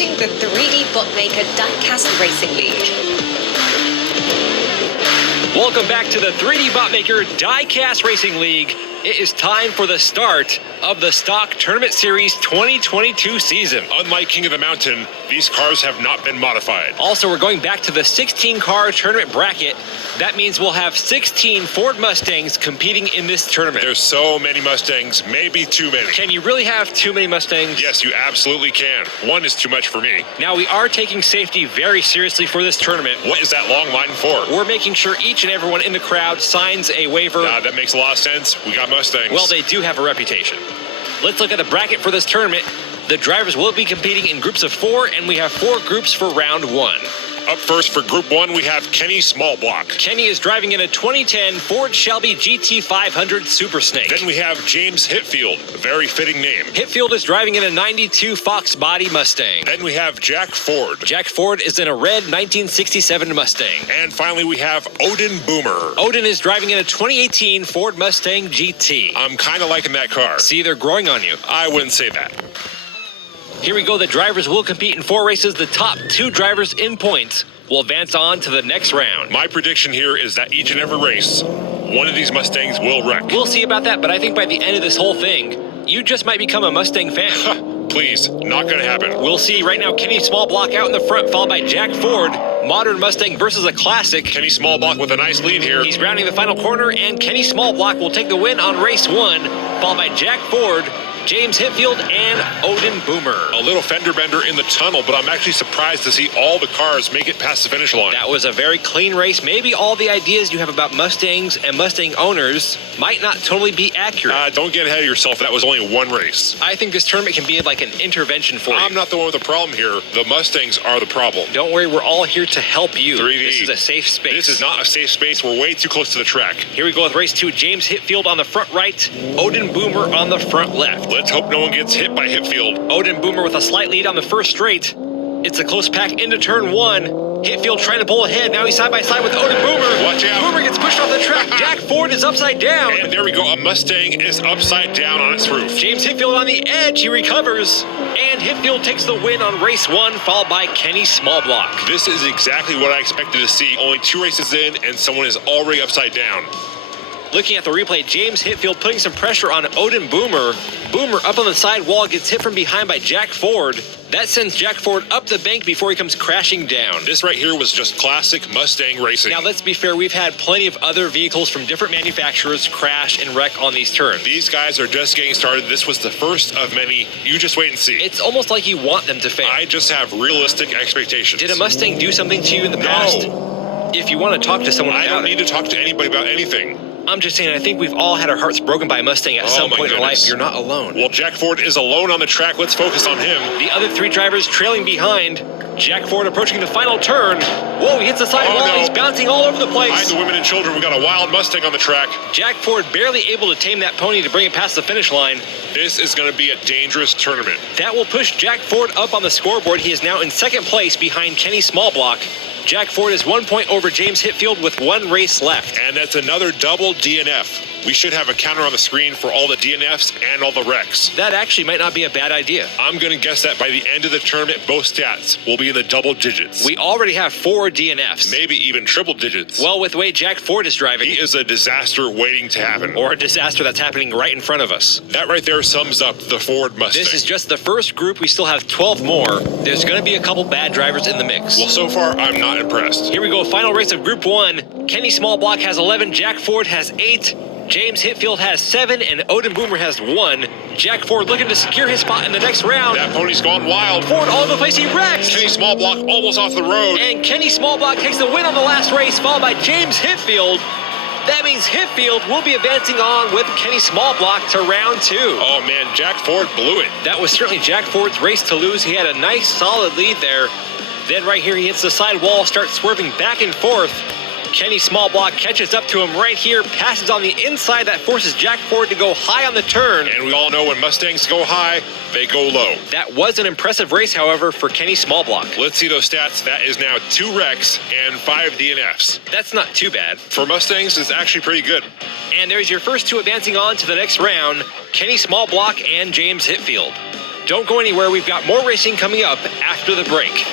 watching the 3dbotmaker Diacast Racing League. Welcome back to the 3dbotmaker Diecast Racing League. It is time for the start of the Stock Tournament Series 2022 season. Unlike King of the Mountain, these cars have not been modified. Also, we're going back to the 16-car tournament bracket. That means we'll have 16 Ford Mustangs competing in this tournament. There's so many Mustangs, maybe too many. Can you really have too many Mustangs? Yes, you absolutely can. One is too much for me. Now, we are taking safety very seriously for this tournament. What is that long line for? We're making sure each and everyone in the crowd signs a waiver. That makes a lot of sense. We got Mustangs. Well, they do have a reputation. Let's look at the bracket for this tournament. The drivers will be competing in groups of 4, and we have 4 groups for round 1. Up first for Group 1, we have Kenny Smallblock. Kenny is driving in a 2010 Ford Shelby GT500 Super Snake. Then we have James Hitfield, a very fitting name. Hitfield is driving in a 92 Fox Body Mustang. Then we have Jack Ford. Jack Ford is in a red 1967 Mustang. And finally, we have Odin Boomer. Odin is driving in a 2018 Ford Mustang GT. I'm kind of liking that car. See, they're growing on you. I wouldn't say that. Here we go. The drivers will compete in 4 races. The top 2 drivers in points will advance on to the next round. My prediction here is that each and every race, one of these Mustangs will wreck. We'll see about that, but I think by the end of this whole thing, you just might become a Mustang fan. Please, not gonna happen. We'll see. Right now, Kenny Smallblock out in the front, followed by Jack Ford. Modern Mustang versus a classic. Kenny Smallblock with a nice lead here. He's rounding the final corner, and Kenny Smallblock will take the win on race 1, followed by Jack Ford, James Hitfield, and Odin Boomer. A little fender bender in the tunnel, but I'm actually surprised to see all the cars make it past the finish line. That was a very clean race. Maybe all the ideas you have about Mustangs and Mustang owners might not totally be accurate. Don't get ahead of yourself. That was only one race. I think this tournament can be like an intervention for you. I'm not the one with the problem here. The Mustangs are the problem. Don't worry, we're all here to help you. 3D. This is a safe space. This is not a safe space. We're way too close to the track. Here we go with race 2. James Hitfield on the front right, Odin Boomer on the front left. Let's hope no one gets hit by Hitfield. Odin Boomer with a slight lead on the first straight. It's a close pack into turn 1. Hitfield trying to pull ahead. Now he's side by side with Odin Boomer. Watch out. Boomer gets pushed off the track. Jack Ford is upside down. And there we go. A Mustang is upside down on its roof. James Hitfield on the edge. He recovers. And Hitfield takes the win on race 1, followed by Kenny Smallblock. This is exactly what I expected to see. Only 2 races in, and someone is already upside down. Looking at the replay, James Hitfield putting some pressure on Odin Boomer. Boomer up on the side wall, gets hit from behind by Jack Ford. That sends Jack Ford up the bank before he comes crashing down. This right here was just classic Mustang racing. Now, let's be fair. We've had plenty of other vehicles from different manufacturers crash and wreck on these turns. These guys are just getting started. This was the first of many. You just wait and see. It's almost like you want them to fail. I just have realistic expectations. Did a Mustang do something to you in the past? No. If you want to talk to someone about it. I don't need to talk to anybody about anything. I'm just saying, I think we've all had our hearts broken by a Mustang at some point in our life. You're not alone. Well, Jack Ford is alone on the track. Let's focus on him. The other 3 drivers trailing behind. Jack Ford approaching the final turn. Whoa, he hits the side wall. No. He's bouncing all over the place. Behind the women and children, we got a wild Mustang on the track. Jack Ford barely able to tame that pony to bring it past the finish line. This is going to be a dangerous tournament. That will push Jack Ford up on the scoreboard. He is now in second place behind Kenny Smallblock. Jack Ford is 1 point over James Hitfield with 1 race left. And that's another double DNF. We should have a counter on the screen for all the DNFs and all the wrecks. That actually might not be a bad idea. I'm going to guess that by the end of the tournament, both stats will be in the double digits. We already have 4 DNFs. Maybe even triple digits. Well, with the way Jack Ford is driving. He is a disaster waiting to happen. Or a disaster that's happening right in front of us. That right there sums up the Ford Mustang. This is just the first group. We still have 12 more. There's going to be a couple bad drivers in the mix. Well, so far, I'm not impressed. Here we go. Final race of Group 1. Kenny Smallblock has 11. Jack Ford has 8. James Hitfield has 7, and Odin Boomer has 1. Jack Ford looking to secure his spot in the next round. That pony's gone wild. Ford all over the place. He wrecks. Kenny Smallblock almost off the road. And Kenny Smallblock takes the win on the last race, followed by James Hitfield. That means Hitfield will be advancing on with Kenny Smallblock to round 2. Oh, man, Jack Ford blew it. That was certainly Jack Ford's race to lose. He had a nice, solid lead there. Then right here, he hits the side wall, starts swerving back and forth. Kenny Smallblock catches up to him right here, passes on the inside. That forces Jack Ford to go high on the turn. And we all know when Mustangs go high, they go low. That was an impressive race, however, for Kenny Smallblock. Let's see those stats. That is now 2 wrecks and 5 DNFs. That's not too bad. For Mustangs, it's actually pretty good. And there's your first 2 advancing on to the next round, Kenny Smallblock and James Hitfield. Don't go anywhere. We've got more racing coming up after the break.